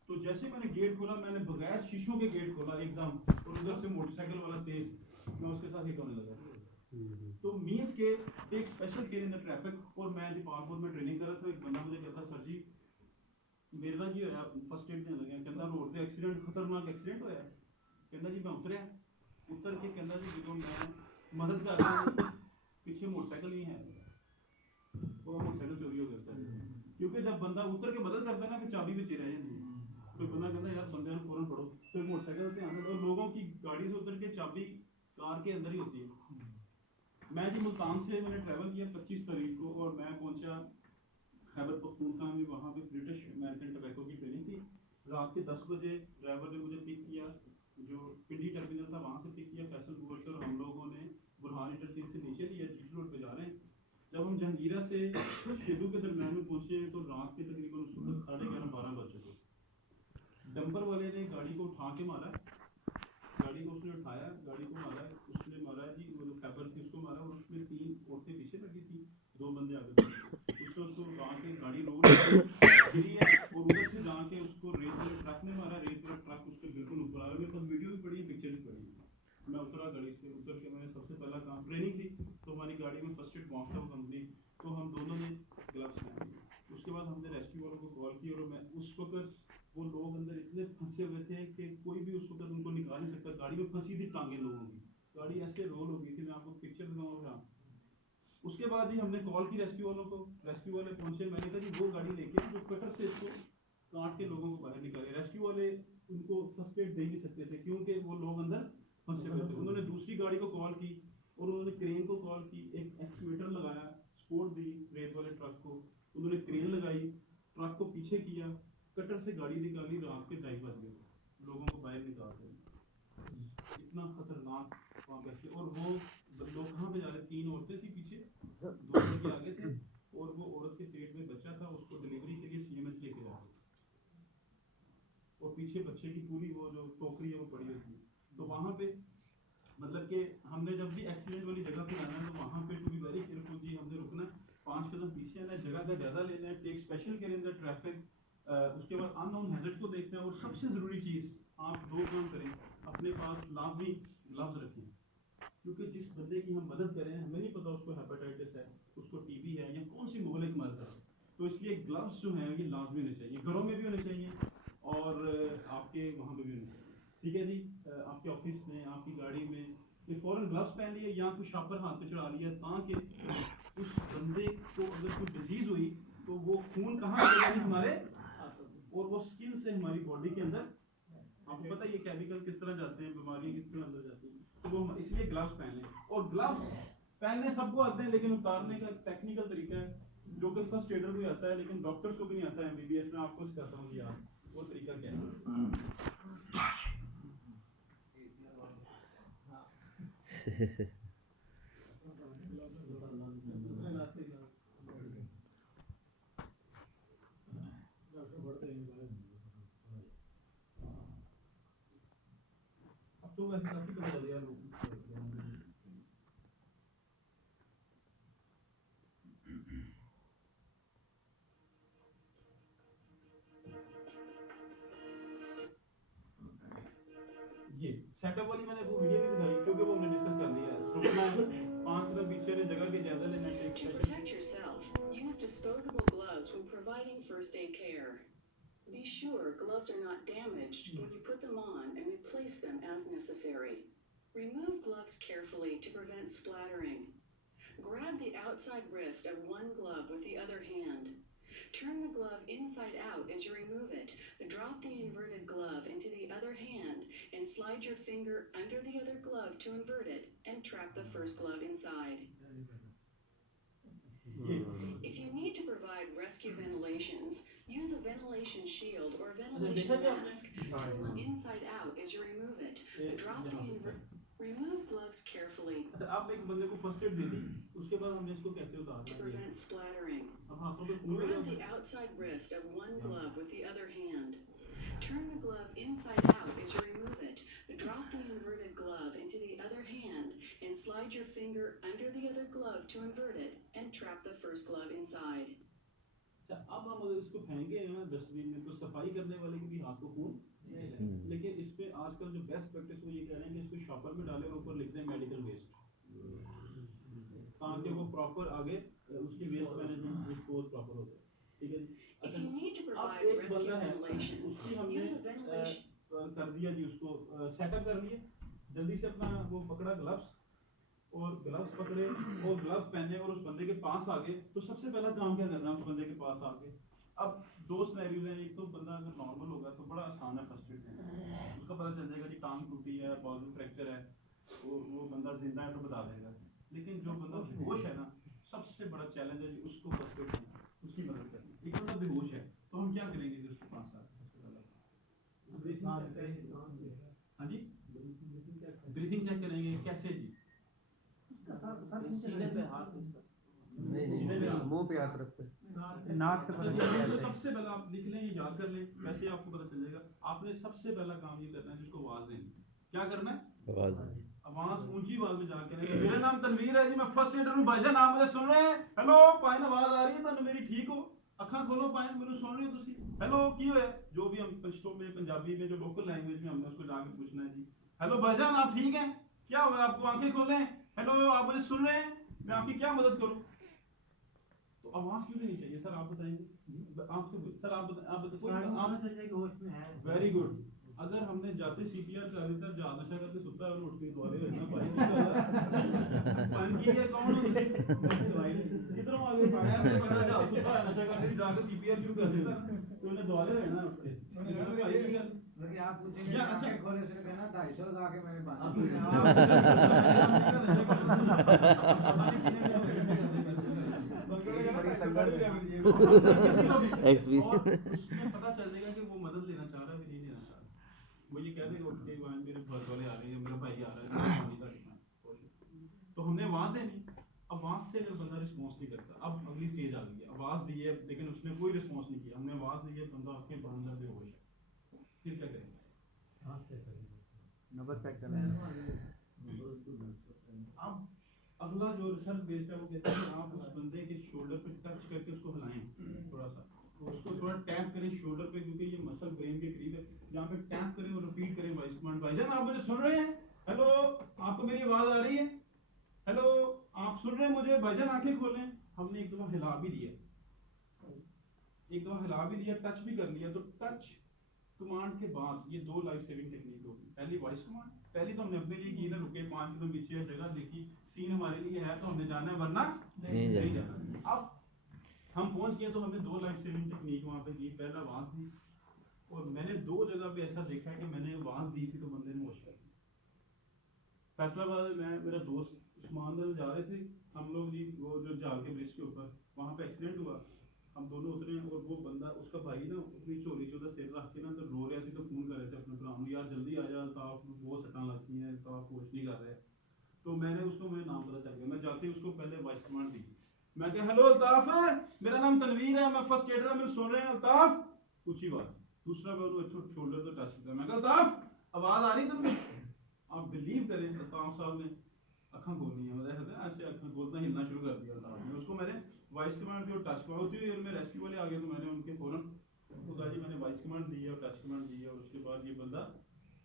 तो जैसे मैंने गेट खोला, मैंने बगैर शीशों के गेट खोला एकदम, और उधर से मोटरसाइकिल वाला तेज, मैं उसके साथ हिट होने लगा। तो मीन्स के एक special care in the traffic. और मैं जी पालपुर में ट्रेनिंग कर रहा था, एक बंदा मुझे कहता सर जी मेरे ना जी होया फर्स्ट एड देने लगे, कहता रोड पे एक्सीडेंट, खतरनाक एक्सीडेंट होया। कहता जी मैं उतर के कहता जी जो मैं मदद कर रहा हूँ, पीछे मोटरसाइकिल नहीं है, वो मोटरसाइकिल चोरी हो गया था। क्योंकि जब बंदा उतर के मदद करता है ना, फिर चाबी भी रह जाती है। तो बंदा कहता यार बंदे को फौरन पढ़ो, फिर मोटरसाइकिल होते हैं, और लोगों की गाड़ी से उतर के चाबी कार के अंदर ही होती है। मैं जी मुल्तान से मैंने ट्रैवल किया 25 तारीख को, और मैं पहुंचा खैबर पख्तूनख्वा में, वहाँ पे ब्रिटिश अमेरिकन टबैको की ट्रेनिंग थी। रात के 10 बजे ड्राइवर ने मुझे पिक किया, जो पिंडी टर्मिनल था वहाँ से पिक किया, फैसल रोड से, और हम लोगों ने बुरहान इंटरचेंज से नीचे लिया, जीटी रोड पे जा रहे हैं। जब हम जहांगीरा से शेदू के दरम्यान में पहुंचे हैं, तो रात के तकरीबन उस वक्त 11:30-12 बज चुके। डंपर वाले ने गाड़ी को उठा के मारा, गाड़ी को उसने उठाया, गाड़ी को मारा, उसने मारा जी, वो जो खैबर थी उसको मारा, और उसमें 3 औरतें पीछे लगी थी, 2 बंदे आगे थे। उसने उसको उठा के गाड़ी रोड गिरी है, और उधर से जाके उसको रेत वाले ट्रक ने मारा, रेत वाला ट्रक उसके बिल्कुल ऊपर आ गया। मेरे पास वीडियो भी पड़ी है, पिक्चर भी पड़ी है। मैं उतरा गाड़ी से, उतर के मैंने सबसे पहला काम, ट्रेनिंग थी तो हमारी गाड़ी में फर्स्ट एड बॉक्स था वो कंपनी, तो हम दोनों ने ग्लव्स पहन लिए। उसके बाद हमने रेस्क्यू वालों को कॉल की, और मैं उस वक्त वो लोग अंदर इतने फंसे हुए थे कि कोई भी उस वक्त उनको निकाल नहीं सकता। गाड़ी में फंसी थी टांगे लोगों की, गाड़ी ऐसे रोल हो गई थी, मैं आपको पिक्चर दिखाऊंगा। उसके बाद ही हमने कॉल की रेस्क्यू वालों को, रेस्क्यू वाले पहुंचे, मैंने कहा जी वो गाड़ी लेके जो कटर से इसको काट के लोगों को बाहर निकाले। रेस्क्यू वाले उनको फर्स्ट एड दे नहीं सकते थे क्योंकि वो लोग अंदर फंसे हुए थे। उन्होंने दूसरी गाड़ी को कॉल की, और उन्होंने क्रेन को कॉल की, एक एक्सीवेटर लगाया, सपोर्ट दी रेत वाले ट्रक को, उन्होंने क्रेन लगाई, ट्रक को पीछे किया, कटर से गाड़ी निकाली, रात के 2:30 बज गए, लोगों को बाहर निकालते। इतना खतरनाक वहाँ पे। और वो लोग कहाँ पे जा रहे, 3 औरतें थी पीछे, 2 लड़के आगे थे, और वो औरत के पेट में बच्चा था, उसको डिलीवरी के लिए CMH लेके जा रहे थे। जो टोकरी है वो पड़ी होती है। तो वहाँ पे मतलब कि हमने जब भी एक्सीडेंट वाली जगह पे जाना है तो वहाँ पे टू बी वेरी केयरफुल जी, हमने रुकना है, 5 कदम पीछे आना है, जगह का जायजा लेना है, take special care in the traffic, उसके बाद अननोन हैजर्ड को देखना है, और सबसे ज़रूरी चीज़ आप 2 काम करें, अपने पास लाजमी ग्लव्स रखें, क्योंकि जिस बंदे की हम मदद करें हमें नहीं पता उसको हेपेटाइटिस है, उसको टीबी है या कौन सी मुगलिक मर्ज है, तो इसलिए ग्लव्स जो हैं ये लाजमी होने चाहिए, घरों में भी होने चाहिए और आपके वहाँ पे भी होने चाहिए, ठीक है जी। आपके ऑफिस में, आपकी गाड़ी में ये फ़ौरन ग्लव्स पहन लिए या कुछ शापर हाथ पे चढ़ा लिया, ताकि उस बंदे को अगर कोई डिजीज़ हुई तो वो खून कहाँ से यानी हमारे और वो स्किन से हमारी बॉडी के अंदर, आपको पता है ये केमिकल किस तरह जाते हैं, बीमारियां किस तरह अंदर जाती हैं, तो वो इसलिए ग्लव्स पहन लें। और ग्लव्स पहनने सबको आते हैं, लेकिन उतारने का टेक्निकल तरीका है जो कि फर्स्ट एडर को आता है, लेकिन डॉक्टर्स को भी नहीं आता है। एमबीबीएस में आपको सिखाता हूँ यार वो तरीका क्या है। अब तो वैसे काफी पता चल गया लोग। ये सेटअप वाली मैंने वो वीडियो भी दिखाई क्योंकि वो हमने डिस्कस कर लिया है। रुकना है, 5 कदम पीछे ने जगह के जायजा लेना है। To protect yourself, use disposable gloves when providing first aid care. Be sure gloves are not damaged when you put them on and replace them as necessary. Remove gloves carefully to prevent splattering. Grab the outside wrist of one glove with the other hand. Turn the glove inside out as you remove it. Drop the inverted glove into the other hand and slide your finger under the other glove to invert it and trap the first glove inside. If you need to provide rescue ventilations, use a ventilation shield or ventilation mask. Turn inside out as you remove it. Remove gloves carefully आप एक बंदे को first aid दे दी, उसके बाद हमने इसको कैसे to उतारना है। prevent splattering. अब हाथों पे खून Grab लगा the outside wrist of one glove with the other hand. Turn the glove inside out as you remove it. Drop the inverted glove into the other hand and slide your finger under the other glove to invert it and trap the first glove inside. अब हम अगर इसको फेंके ना dustbin में तो सफाई करने वाले के भी हाथ को खून, लेकिन इस पे आजकल जो बेस्ट प्रैक्टिस वो ये कह रहे हैं कि इसको शॉपर में डालें और ऊपर लिख दें मेडिकल वेस्ट, ताकि वो प्रॉपर आगे उसकी वेस्ट मैनेजमेंट डिस्पोज प्रॉपर हो जाए, ठीक है जी। If you need to अब provide एक rescue बंदा है ventilations, उसकी हमने use a ventilation. कर दिया जी, उसको सेटअप कर लिए, जल्दी से अपना वो पकड़ा ग्लव्स और ग्लव्स पकड़े और ग्लव्स पहने और उस बंदे के पास आ गए, तो सबसे पहला काम क्या करना है उस बंदे के पास आके। अब 2 सिनेरियोज हैं, एक तो बंदा अगर नॉर्मल होगा तो बड़ा आसान है फर्स्ट एड देना, उसका पता चल जाएगा कि टांग टूटी है, बाजू फ्रैक्चर है, वो बंदा जिंदा है तो बता देगा। लेकिन जो बंदा बेहोश है ना, सबसे बड़ा चैलेंज है जी उसको फर्स्ट एड देना, उसकी मदद करनी। एक बंदा बेहोश है तो हम क्या करेंगे जी उसके पास आके सबसे पहला, हाँ जी ब्रीथिंग चेक करेंगे, कैसे जी? सीने पे हाथ नहीं, मुंह पे हाथ रखते नाक से पता तो नहीं सबसे पहला आप लिख लें, याद कर लें, वैसे आपको पता चल जाएगा। आपने सबसे पहला काम ये करना है जिसको आवाज देनी। क्या करना है? आवाज ऊंची आवाज में जाके, मेरा नाम तनवीर है जी, मैं फर्स्ट एडर हूं, भाईजान आप मुझे सुन रहे हैं? हेलो पाइन आवाज आ रही है तुम मेरी? ठीक हो? अखा खोलो पाइन, मैंने सुन रहे हो तुसी? हेलो की होया? जो भी हम पश्तो में पंजाबी में जो लोकल लैंग्वेज में हमने उसको जाके पूछना है जी। हेलो भाईजान आप ठीक हैं? क्या हुआ आपको? आंखें खोलें। हेलो आप मुझे सुन रहे हैं? मैं आपकी क्या मदद करूं? तो आवाज क्यों नहीं चाहिए सर, आप बताएंगे। आपसे सर आप वेरी गुड। अगर हमने जाते सीपीआर कर देता, जहां नशा करके सुता है और उठ के द्वारे रहना पानी की है कौन हो तुसी? किधरों आ गए? पाया से पता जहां सुता है नशा करके जाके सीपीआर शुरू कर देता तो उन्हें द्वारे रहना उठ के। आप पूछेंगे या अच्छा खोले से कहना 250 लगा के मैंने बात उसमें पता चल जाएगा कि वो मदद लेना चाह रहा है नहीं लेना चाह रहा। वो ये कह देगा उठ के मेरे घर वाले आ रहे हैं, मेरा भाई आ रहा है, तो हमने आवाज देनी। आवाज से अगर बंदा रिस्पॉन्स नहीं करता, अब अगली स्टेज आ गई है, आवाज दी है लेकिन उसने कोई रिस्पॉन्स नहीं किया, हमने आवाज दी है, बंदा आपके अंदर बेहोश है, फिर क्या करेंगे? नंबर चेक करना है। अब अगला जो रिसर्च बेस्ड है वो कहते हैं आप उस बंदे के शोल्डर पे टच करके उसको हिलाएं थोड़ा सा, उसको थोड़ा टैप करें शोल्डर पे, क्योंकि ये मसल ब्रेन के करीब है। जहाँ पे टैप करें और रिपीट करें वॉइस कमांड, भाईजान आप मुझे सुन रहे हैं? हेलो, आपको मेरी आवाज आ रही है? हेलो, आप सुन रहे हैं मुझे? भाईजान आंखें खोलें। हमने एक दफा हिला भी दिया, टच भी कर लिया। तो टच कमांड के बाद ये दो लाइफ सेविंग टेक्निक होगी। पहली वॉइस कमांड, पहली तो हमने अपने लिए की ना, रुके 5 कदम पीछे जगह देखी, सीन हमारे लिए है तो हमने जाना है, वरना नहीं जाना। अब हम पहुंच गए तो हमने दो लाइफ सेविंग टेक्निक वहां पे की। पहला आवाज दी, और मैंने दो जगह पे ऐसा देखा है कि मैंने आवाज दी थी तो बंदे ने होश कर लिया। फैसलाबाद में मेरा दोस्त उस्मान जा रहे थे हम लोग जी, वो जो जाल के ब्रिज के ऊपर, वहां पे एक्सीडेंट हुआ, हम दोनों उतरे और वो बंदा, उसका भाई ना अपनी झोली से सिर रख के ना तो रो रहा सी, तो फोन कर रहे थे अपने भरा, यार जल्दी आ जा, अल्ताफ बहुत सट्टां लगती हैं, अल्ताफ होश नहीं कर रहे। तो मैंने उसको, मेरा नाम पता चल गया, मैं जाके उसको पहले वॉइस कमांड दी, मैं कहा हेलो अल्ताफ, मेरा नाम तनवीर है, मैं फर्स्ट एडर, मैं सुन रहे हैं अल्ताफ, ऊंची बात। दूसरा मैं उसको शोल्डर तो टच किया, मैं कहा अल्ताफ आवाज आ रही तुमको? आप बिलीव करें अल्ताफ साहब ने अखा खोलनी है, मतलब ऐसे अखा खोलना हिलना शुरू कर दिया अल्ताफ ने। उसको मैंने वॉइस कमांड दी और टच कमांड होती हुई, और मैं रेस्क्यू वाले आ गए तो मैंने उनके फौरन खुदा जी मैंने वॉइस कमांड दी और टच कमांड दी है, और उसके बाद ये बंदा,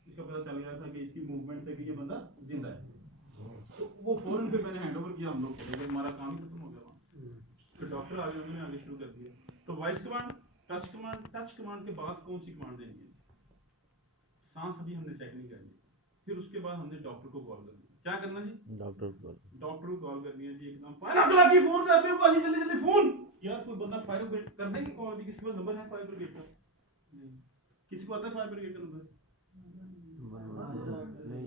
इसका पता चल गया था कि इसकी मूवमेंट से कि ये बंदा जिंदा है, तो वो फौरन पे मैंने हैंड ओवर किया, हम लोग चले गए, हमारा काम ही खत्म हो गया वहाँ। फिर डॉक्टर आ गए, उन्होंने आगे शुरू कर दिया। तो वॉइस कमांड, टच कमांड के बाद कौन सी कमांड देनी है? सांस अभी हमने चेक नहीं करनी। फिर उसके बाद हमने डॉक्टर को कॉल करना। क्या करना जी? डॉक्टर को कॉल करनी है जी। एकदम फायर लगी, फोन कर दो भाई, जल्दी जल्दी फोन। यार कोई बंदा फायर ब्रिगेड कर देंगे कॉल भी? किसी को नंबर है फायर ब्रिगेड का? नहीं। किसी को आता है फायर ब्रिगेड का नंबर? नहीं।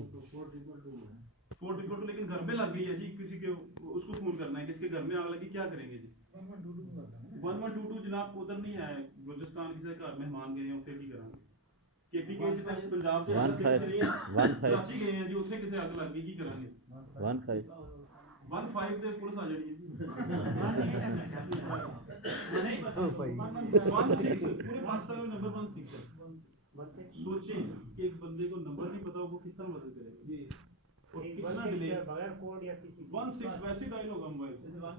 422, लेकिन घर में लग गई है जी, किसी के उसको फोन करना है, किसके घर में आग लगी, क्या करेंगे जी? 1122 जनाब उधर नहीं है, बलूचिस्तान किसी घर मेहमान गए हैं, उसे की करांगे? केपी के पंजाब से कराची गए हैं जी, उसे किसे आग लग गई, की करांगे? 15 ਤੇ ਪੁਲਿਸ ਆ ਜਾਣੀ ਹੈ ਜੀ। 16 पूरे पाकिस्तान में नंबर 16 है। सोचें कि एक बंदे को नंबर नहीं पता, वो किस तरह मदद करेगा जी, और कितना डिले। 16 वैसे डायल होगा मोबाइल से, 16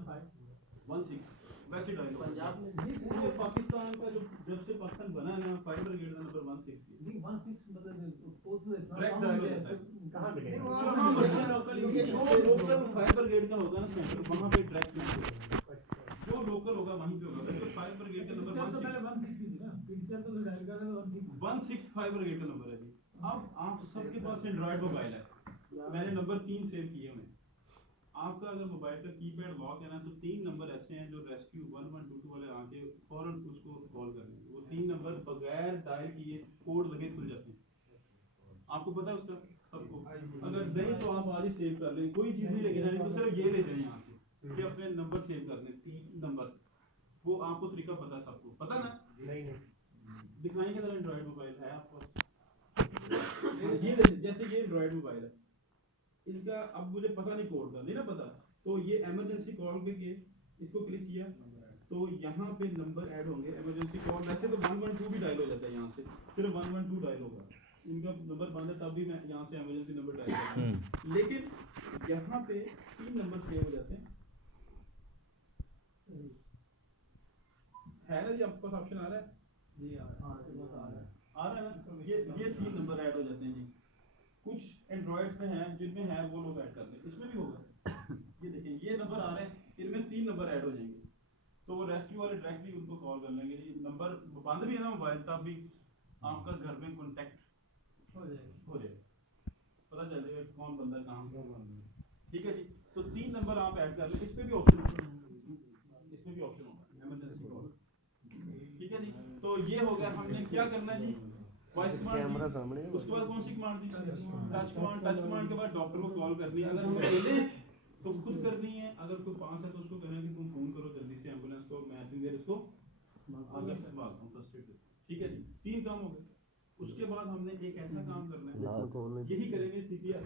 वैसे डायल होगा पंजाब में। पूरे पाकिस्तान का जो जब से पाकिस्तान बना है ना, फायर ब्रिगेड का नंबर 16 नहीं 16 मतलब पोस्ट डायरेक्ट डायल होता है। कहां मिलेगा? लोकल फायर ब्रिगेड का होगा ना सेंटर, वहां पे डायरेक्ट जो लोकल होगा वहीं पे होगा। तो फायर ब्रिगेड का नंबर 16 फायर ब्रिगेड का नंबर है जी। अब आप सबके पास एंड्रॉइड मोबाइल है, मैंने नंबर 3 सेव किए हुए। आपका अगर मोबाइल का कीपैड लॉक है ना, तो 3 नंबर ऐसे हैं जो रेस्क्यू 1122 वाले आके फौरन उसको कॉल करेंगे। वो 3 नंबर बगैर डायल किए कोड लगे खुल जाते हैं। आपको पता है उसका सबको? अगर नहीं तो आप आज ही सेव कर लें, कोई चीज़ नहीं लेके जानी, तो सिर्फ ये ले जाएं यहाँ से कि अपने नंबर सेव कर लें, 3 नंबर। वो आपको तरीका पता है, सबको पता ना? नहीं दिखाएंगे जरा, एंड्रॉइड मोबाइल है आपको? ये जैसे ये एंड्रॉइड मोबाइल है, इसका अब मुझे पता नहीं कोड का, नहीं ना पता, तो ये इमरजेंसी कॉल पे किए, इसको क्लिक किया तो यहाँ पे नंबर ऐड होंगे इमरजेंसी कॉल। वैसे तो 112 भी डायल हो जाता है, यहाँ से सिर्फ 112 डायल होगा, इनका नंबर बंद है तब भी मैं यहाँ से इमरजेंसी नंबर डायल करता हूँ। लेकिन यहाँ पे 3 नंबर सेव हो जाते हैं। है ना जी, आपके पास ऑप्शन आ रहा है जी? आ रहा है ना? ये 3 नंबर ऐड हो जाते हैं जी। कुछ एंड्रॉइड में हैं जिनमें है वो लोग ऐड कर लें, इसमें भी होगा। ये देखिए ये नंबर आ रहे हैं, इनमें 3 नंबर ऐड हो जाएंगे, तो वो रेस्क्यू वाले डायरेक्टली उनको कॉल कर लेंगे जी। नंबर बंद भी है ना मोबाइल, तब भी आपका घर में कॉन्टेक्ट हो जाएगा, पता चल जाएगा कौन बंदा कहाँ। ठीक है जी, तो 3 नंबर आप ऐड कर लें। इस पर भी ऑप्शन होगा इमरजेंसी कॉल। ठीक है जी, तो ये हो गया। हमने क्या करना है जी? Voice command. उसके बाद कौन सी कमांड दी? टच कमांड के बाद डॉक्टर को कॉल करनी है। अगर हम अकेले हैं तो खुद करनी है, अगर कोई पास है तो उसको कहना है कि तुम फोन करो जल्दी से एम्बुलेंस को, मैं इतनी देर इसको आगे संभालता हूँ फर्स्ट एड। ठीक है जी, 3 काम हो गए। उसके बाद हमने एक ऐसा काम करना है, यही करेंगे CPR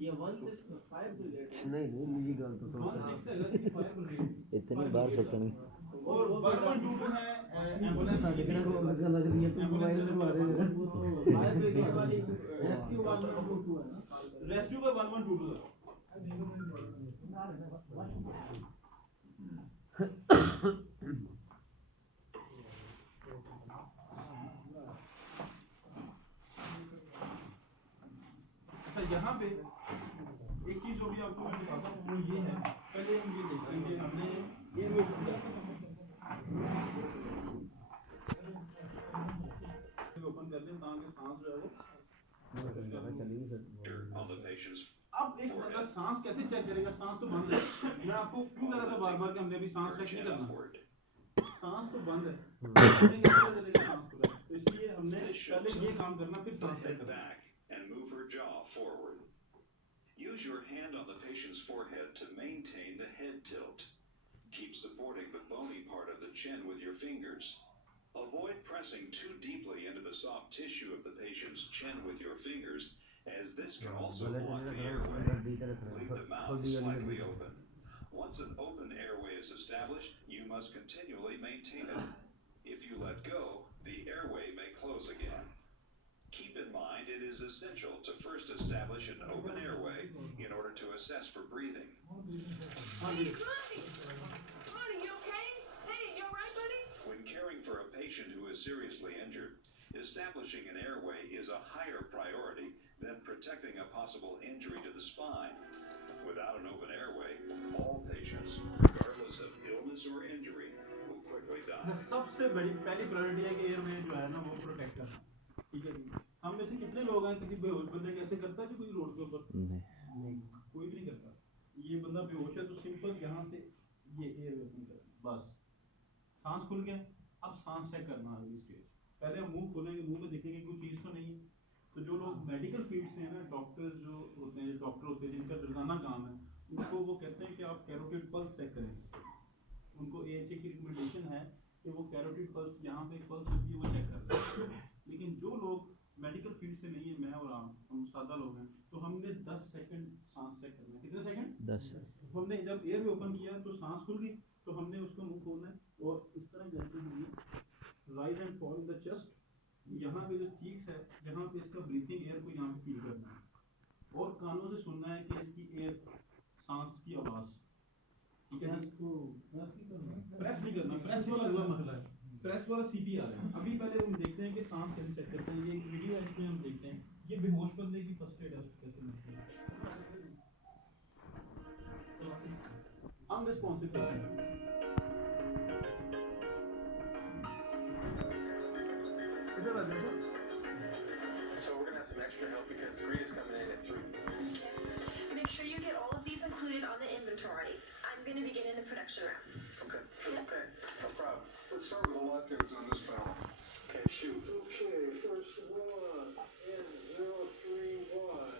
ये 165 ब्रिगेड नहीं नहीं मेरी गल तो सुन 165 ब्रिगेड इतनी बार सकनी और 1122 है एम्बुलेंस ਸਾਡੇ ਕਿਹੜਾ ਕੋਲ ਲੱਗ ਰਹੀ ਹੈ ਤੂੰ ਮੋਬਾਈਲ ਤੇ ਮਾਰੇ फायर ब्रिगेड वाली रेस्क्यू 122 है ना रेस्क्यू का 1122 है अच्छा यहाँ पे एक चीज जो भी आपको मैं बताता हूँ वो ये है पहले हम ये देखते हैं कि हमने ये भी ओपन किया ओपन कर दें ताकि सांस जो है वो on the patient's अब एक बंदा सांस कैसे चेक करेगा सांस तो बंद है मैं आपको क्यों कह रहा था बार बार कि हमने अभी सांस चेक नहीं करना upward. सांस तो बंद है हमें कैसे पता चलेगा सांस खुला है तो इसलिए हमने पहले ये काम करना फिर The सांस चेक head करना back and move her jaw forward. Use your hand on the patient's forehead to maintain the head tilt. Keep supporting the bony part of the chin with your fingers. Avoid pressing too deeply into the soft tissue of the patient's chin with your fingers, as this can also block the airway. Leave the mouth slightly open. Once an open airway is established, you must continually maintain it. If you let go, the airway may close again. Keep in mind it is essential to first establish an open airway in order to assess for breathing. Hey, Ronnie, you okay? Hey, you alright, buddy? When caring for a patient who is seriously injured, establishing an airway is a higher priority than protecting a possible injury to the spine. Without an open airway, all patients, regardless of illness or injury, will quickly die. सबसे बड़ी पहली priority है कि airway जो है ना वो protect करना ठीक है जी हम में से कितने लोग हैं किसी बेहोश बंदे कैसे करता है जी कोई रोड के ऊपर नहीं कोई भी नहीं करता ये बंदा बेहोश है तो सिंपल यहाँ से ये एयरवे ओपन करना बस सांस खुल गया अब सांस चेक करना अगली स्टेज पहले हम मुंह खोलेंगे मुंह में देखेंगे कोई चीज़ तो नहीं है तो जो लोग मेडिकल फील्ड से हैं ना डॉक्टर्स जो होते हैं डॉक्टर होते हैं जिनका रोजाना काम है उनको वो कहते हैं कि आप कैरोटिड पल्स चेक करें उनको AHA की रिकमेंडेशन है कि वो कैरोटिड पल्स यहाँ पे पल्स होती है वो चेक कर रहे हैं लेकिन जो लोग मेडिकल फील्ड से नहीं है मैं और आप हम सादा लोग हैं तो हमने 10 सेकंड सांस चेक करना है कितने सेकंड 10 हमने जब एयर भी ओपन किया तो सांस खुल गई तो हमने उसको मुंह खोलना है और इस तरह करते हुए rise and fall in the chest यहाँ पे जो चीक्स है जहाँ पे इसका ब्रीथिंग एयर को यहाँ पे फील करना है और कानों से सुनना है कि इसकी एयर सांस की आवाज़ ठीक है इसको प्रेस नहीं प्रेस नहीं करना करना प्रेस वाला अगला मसला है प्रेस वाला CPR है अभी पहले हम देखते हैं कि सांस कैसे चेक करते हैं ये एक वीडियो है इसमें हम देखते हैं ये बेहोश बंदे की फर्स्ट एड है कैसे मिलती है अनरिस्पॉन्सिव पेशेंट इधर आ जाओ So we're going to have some extra help because Greed is coming in at 3. Make sure you get all of these included on the inventory. I'm going to begin in the production room. Okay, okay, no problem. Let's start with the lockouts on this panel. Okay, shoot. Okay, first one, N031.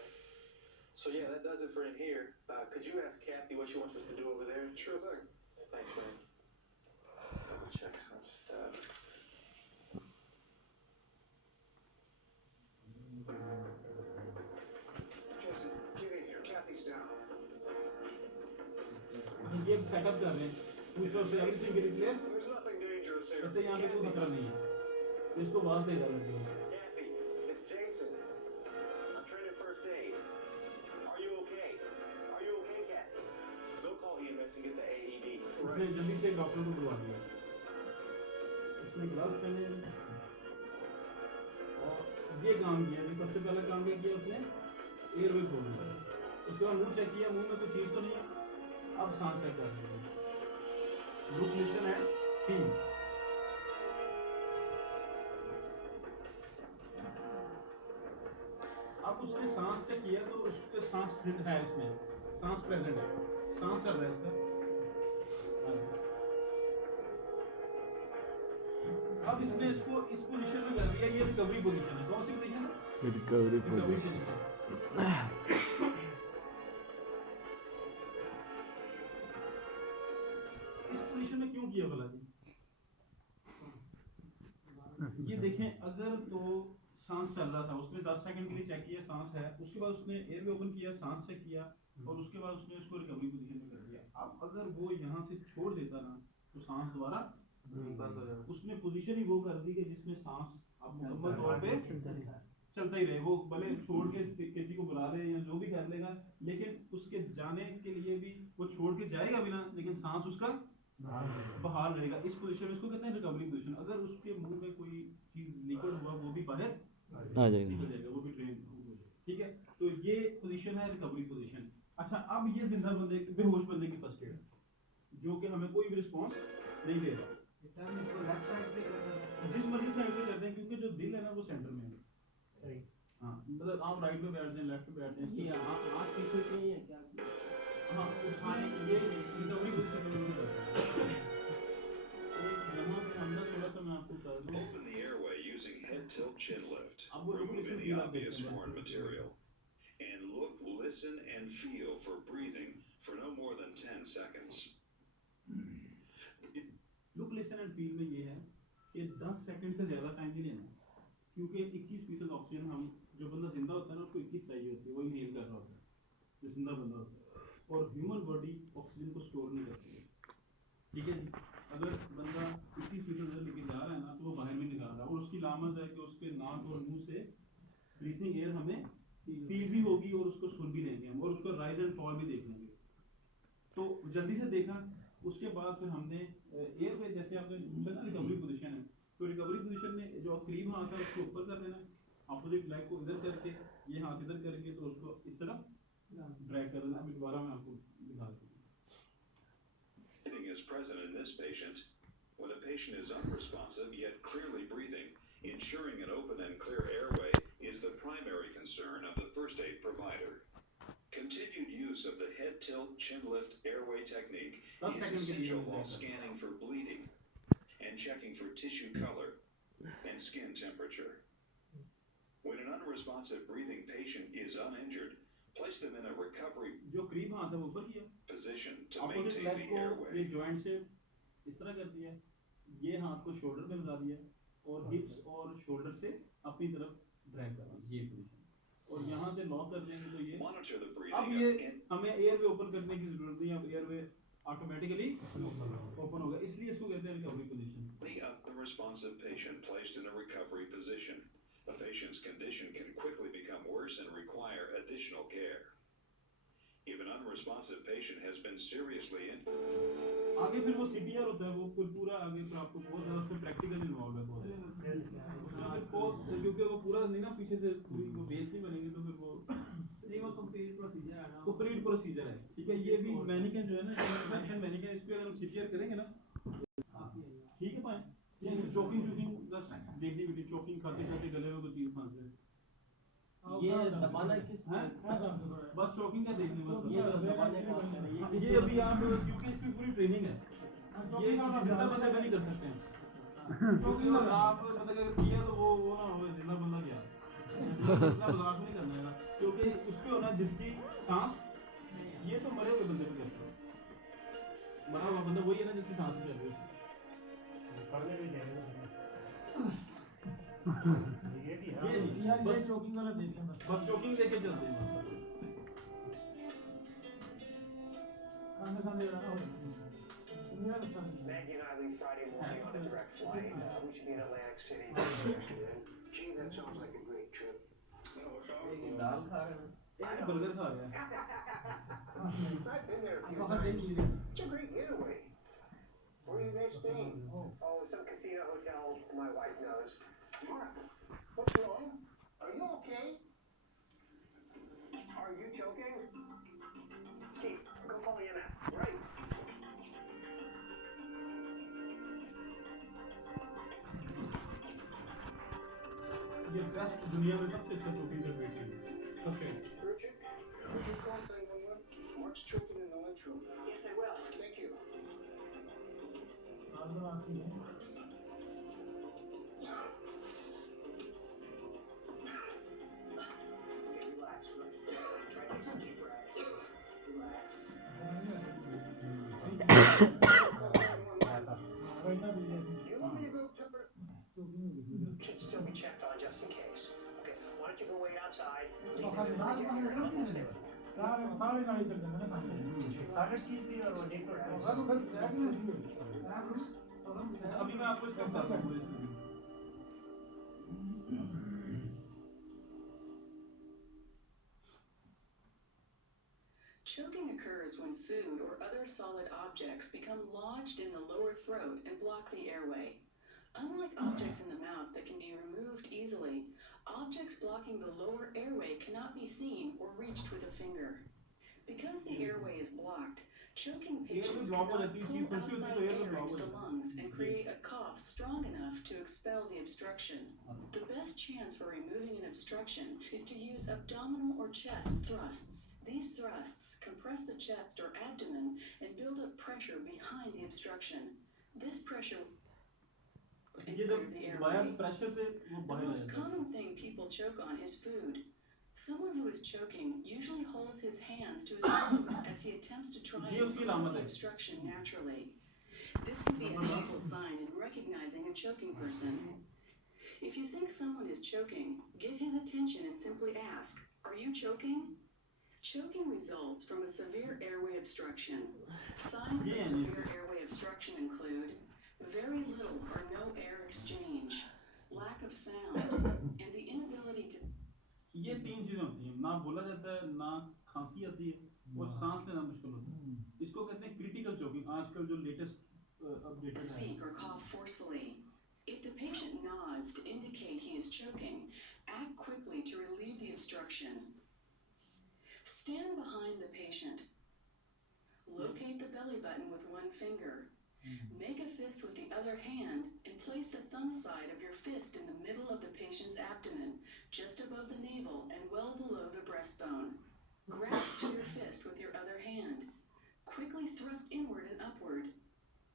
So yeah, that does it for in here. Could you ask Kathy what she wants us to do over there? Sure thing. Thanks, man. Double check some stuff. Jesse, get in here. Kathy's down. ये setup कर रहे हैं push और everything very clear There's nothing dangerous here. इससे यहाँ पे कोई खतरा नहीं है इसको बाहर से इधर लगे Kathy, it's Jason. I'm training first aid. Are you okay? Are you okay, Kathy? Go call EMS and get the AED. उसने जल्दी से डॉक्टर को बुलवा दिया उसने ग्लव्स पहने और ये काम किया कि सबसे पहला काम क्या किया उसने एयरवे खोल दिया उसके बाद मुंह चेक किया मुंह में कोई चीज़ तो नहीं है अब सांस चेक कर रहे हैं ग्रुप लिसन है 3 अब उसने सांस चेक किया तो उसके सांस है इसमें सांस प्रेजेंट है सांस चल रहा है इसका अब इसने इसको इस पोजीशन में कर दिया ये रिकवरी पोजीशन है कौन सी पोजीशन है रिकवरी पोजीशन इस पोजीशन में क्यों किया भला जी ये देखें अगर तो सांस चल रहा था, उसने 10 सेकंड के लिए चेक किया सांस है, उसके बाद उसने एयरवे ओपन किया, सांस चेक किया और उसके बाद उसने उसको रिकवरी पोजीशन में कर दिया। अब अगर वो यहाँ से छोड़ देता ना तो सांस दोबारा बंद हो जाएगा। उसने पोजीशन ही वो कर दी कि जिसमें सांस अब मुकम्मल तौर पे चलता ही रहे, वो भले छोड़ के किसी को बुला ले या जो भी कर लेगा, लेकिन उसके जाने के लिए भी वो छोड़ के जाएगा भी ना, लेकिन सांस उसका बाहर रहेगा। इस पोजीशन में इसको कहते हैं रिकवरी पोजीशन। अगर उसके मुंह में कोई चीज लिक्विड हुआ वो भी बाहर आ जाएगा। निकल जाएगा, वो भी ट्रेन हो जाएगा। ठीक है, तो ये पोजीशन है रिकवरी पोजीशन। अच्छा, अब ये जिंदा बंदे बेहोश बंदे की फर्स्ट एड जो कि हमें कोई भी रिस्पॉन्स नहीं दे रहा, जिस मर्जी साइड पे करते हैं, क्योंकि जो दिल है ना वो सेंटर में है। हाँ, मतलब आप राइट पे बैठ जाएं, लेफ्ट पे बैठ जाएं, ये हाथ पीछे के ही है क्या? हाँ उसमें ये रिकवरी पोजीशन में यूज करते हैं। यहाँ पे हम थोड़ा सा मैं आपको बता दूं, Open the airway using head tilt chin lift. अब वो Remove liquid any obvious foreign material. And look, listen, and feel for breathing for no more than 10 seconds. Look listen and feel में ये है कि 10 सेकंड से ज़्यादा time नहीं लेना, क्योंकि 21% ऑक्सीजन हम जो बंदा जिंदा होता है ना उसको 21 चाहिए होती है, वो इनहेल कर रहा होता है जो जिंदा बंदा होता है, और ह्यूमन बॉडी ऑक्सीजन को स्टोर नहीं करती है। ठीक है जी, अगर बंदा 21% अंदर लेके जा रहा है ना तो वो बाहर में निकाल रहा है, और उसकी लामत है कि उसके नाक और मुंह से ब्रीथिंग एयर हमें फील भी होगी और उसको सुन भी लेंगे हम, और उसका राइज एंड फॉल भी देख लेंगे। तो जल्दी से देखा, उसके बाद फिर हमने एयर पे जैसे आपने पूछा ना रिकवरी पोजीशन है, तो रिकवरी पोजीशन में जो करीब हाथ है उसको ऊपर कर देना, अपोजिट लेग को इधर करके, ये हाथ इधर करके, तो उसको इस तरफ ड्रैग कर देना। अभी दोबारा मैं आपको दिखा दूँ। Breathing is present in this patient. When a patient is unresponsive yet clearly breathing, ensuring an open and clear airway is the primary concern of the first aid provider. Continued use of the head tilt chin lift airway technique is essential while scanning for bleeding and checking for tissue color and skin temperature. When an unresponsive breathing patient is uninjured, place them in a recovery जो करीब हाथ है वो ऊपर किया, position to opposite maintain leg the को ये airway. Joint से इस तरह कर दिया, ये हाथ को शोल्डर पे लगा दिया और हिप्स और शोल्डर से अपनी तरफ ड्रैग करना, ये पोजीशन, और यहाँ से लॉक कर देंगे तो ये। Monitor the अब breathing ये of हमें एयरवे ओपन करने की जरूरत नहीं, अब एयरवे ऑटोमेटिकली ओपन होगा, इसलिए इसको कहते हैं recovery position. any unresponsive patient placed in a recovery position. A patient's condition can quickly become worse and require additional care. If an unresponsive patient has been seriously injured, आगे फिर वो CPR होता है, वो पूरा आगे फिर आपको बहुत ज़्यादा उसमें प्रैक्टिकल इन्वॉल्व है बहुत उसमें फिर बहुत, क्योंकि वो पूरा नहीं ना पीछे से पूरी वो बेस नहीं बनेगी, तो फिर वो नहीं, वो कंप्लीट प्रोसीजर है ना, कंप्लीट प्रोसीजर है। ठीक है, ये भी मैनिकन जो है ना, मैनिकन इस पे अगर हम सीपीआर करेंगे ना, ठीक है पाए चोकिंग बस देखनी बेटी, चोकिंग खाते खाते गले में कोई चीज फंस जाए, ये दबाना किस हैं? बस चोकिंग का देखने बस, ये दबाने का ये अभी आप, क्योंकि इसकी पूरी ट्रेनिंग है, ये किसी जिंदा बंदे का नहीं कर सकते हैं चोकिंग का। आप मतलब अगर किया तो वो ना हो जिंदा बंदा गया, इतना मजाक नहीं करना है, क्योंकि उस पे होना जिसकी सांस, ये तो मरे हुए बंदे पे करते हैं, मरा हुआ बंदा वही है ना जिसकी सांस चल रही है। पढ़ने भी देंगे ये भी हाँ, बस चोकिंग वाला देख लें बस। बस चोकिंग लेके चलते हैं बस। खाने खाने जाना हो Maggie and I leave Friday morning on a direct flight. We should be in Atlantic City this afternoon. Gee, that sounds like a great trip. दाल खा रहे हैं, एक बर्गर खा रहे हैं। I've been there a few वहाँ देख times. लीजिए। It's a great getaway. Where are you guys staying? Oh, some casino hotel my wife knows. Mark, what's wrong? Are you okay? Are you choking? Steve, go call EMS. Right. ये best दुनिया में सबसे अच्छा choking का treatment है, सबसे। Bridget, would you call 911? Mark's choking in the lunchroom. Yes, I will. Thank you. दाल आती है। Okay, relax. Try to take some deep breaths. Relax. You want me to go cover? Should still be checked on just in case. outside. अभी मैं आपको इसका बताता हूँ। Choking occurs when food or other solid objects become lodged in the lower throat and block the airway. Unlike objects in the mouth that can be removed easily, objects blocking the lower airway cannot be seen or reached with a finger. Because the airway is blocked, choking patients cannot pull outside air into the lungs and create a cough strong enough to expel the obstruction. The best chance for removing an obstruction is to use abdominal or chest thrusts. These thrusts compress the chest or abdomen and build up pressure behind the obstruction. This pressure ये जब improves the via airway. Pressure से वो The बाहर most आता है। common thing people choke on is food. Someone who is choking usually holds his hands to his throat as he attempts to try ये and उसकी clear अलामत the है। obstruction naturally. This can be a helpful sign in recognizing a choking person. If you think someone is choking, get his attention and simply ask, "Are you choking?" Choking results from a severe airway obstruction. Signs of severe airway obstruction include very little or no air exchange, lack of sound, and the inability to ये तीन चीजें होती हैं, ना बोला जाता है, ना खांसी आती है और सांस लेना मुश्किल होता है। इसको कहते हैं क्रिटिकल चोकिंग। आजकल जो लेटेस्ट अपडेटेड है। speak or cough forcefully. If the patient nods to indicate he is choking, act quickly to relieve the obstruction. Stand behind the patient. Locate the belly button with one finger. Make a fist with the other hand and place the thumb side of your fist in the middle of the patient's abdomen, just above the navel and well below the breastbone. Grasp your fist with your other hand. Quickly thrust inward and upward.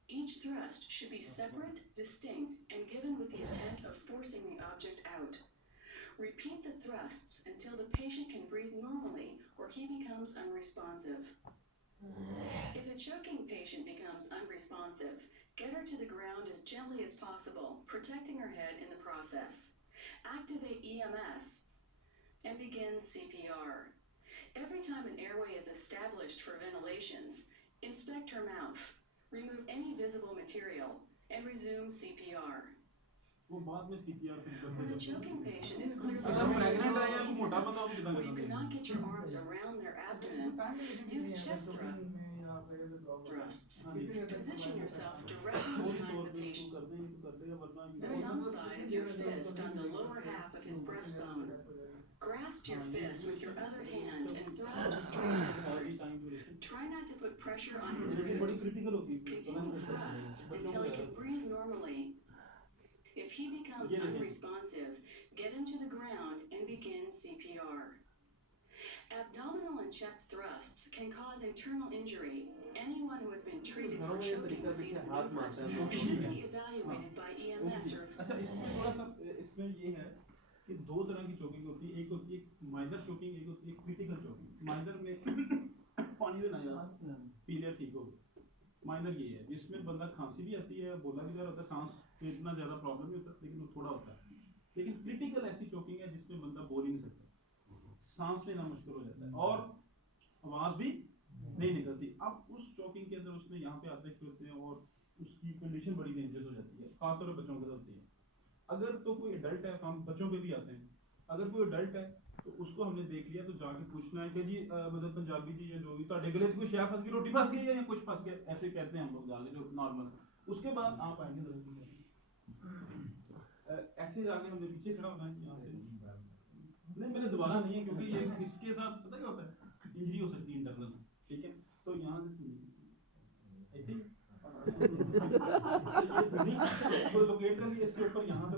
Each thrust should be separate, distinct, and given with the intent of forcing the object out. Repeat the thrusts until the patient can breathe normally or he becomes unresponsive. If a choking patient becomes unresponsive, get her to the ground as gently as possible, protecting her head in the process. Activate EMS and begin CPR. Every time an airway is established for ventilations, inspect her mouth, remove any visible material, and resume CPR. वो बाद में CPR फिर करते When a हैं। choking patient is clearly अगर pregnant है या breathing मोटा बंदा हो तो कितना or you करना cannot get your arms around their abdomen, use chest thrusts. Position yourself directly behind the patient. कर देंगे तो कर देगा वरना The thumb side of your fist on the lower half of his breastbone. Grasp your fist with your other hand and thrust straight upward. Try not to put pressure on his बड़ी ribs. Critical होती है। Continue thrusts until he can breathe normally. If he becomes unresponsive, get him to the ground and begin CPR. Abdominal and chest thrusts can cause internal injury. Anyone who has been treated for choking with these maneuvers should be evaluated by EMS or अच्छा इसमें थोड़ा सा इसमें ये है कि दो तरह की चोकिंग होती है। एक होती है माइनर चोकिंग, एक होती है क्रिटिकल चोकिंग। माइनर में पानी देना यार पीलिया ठीक हो गया। माइनर ये है जिसमें बंदा खांसी भी आती है, बोला भी जा रहा होता है, सांस में इतना ज़्यादा प्रॉब्लम नहीं होता लेकिन वो थोड़ा होता है। लेकिन क्रिटिकल ऐसी चोकिंग है जिसमें बंदा बोल ही नहीं सकता, सांस लेना मुश्किल हो जाता है और आवाज़ भी नहीं निकलती। अब उस चोकिंग के अंदर उसमें यहाँ पे आते होते हैं और उसकी कंडीशन बड़ी डेंजरस हो जाती है, खासतौर पर बच्चों के साथ होती है। अगर तो कोई एडल्ट है, हम बच्चों पे भी आते हैं, अगर कोई एडल्ट है तो उसको हमने देख लिया तो जाके पूछना है कि जी मतलब पंजाबी जी या जो भी तो गले कोई शय फंस गई, रोटी फंस गई है या कुछ फंस गया, ऐसे कहते हैं हम लोग जाके जो नॉर्मल। उसके बाद आप आएंगे ऐसे जाके हमने पीछे खड़ा होना है यहाँ से। नहीं मैंने दोबारा नहीं है क्योंकि ये इसके साथ पता क्या होता है, इंजरी हो सकती है इंटरनल, ठीक है। तो यहाँ से लोकेट कर लिया इसके ऊपर, यहाँ पे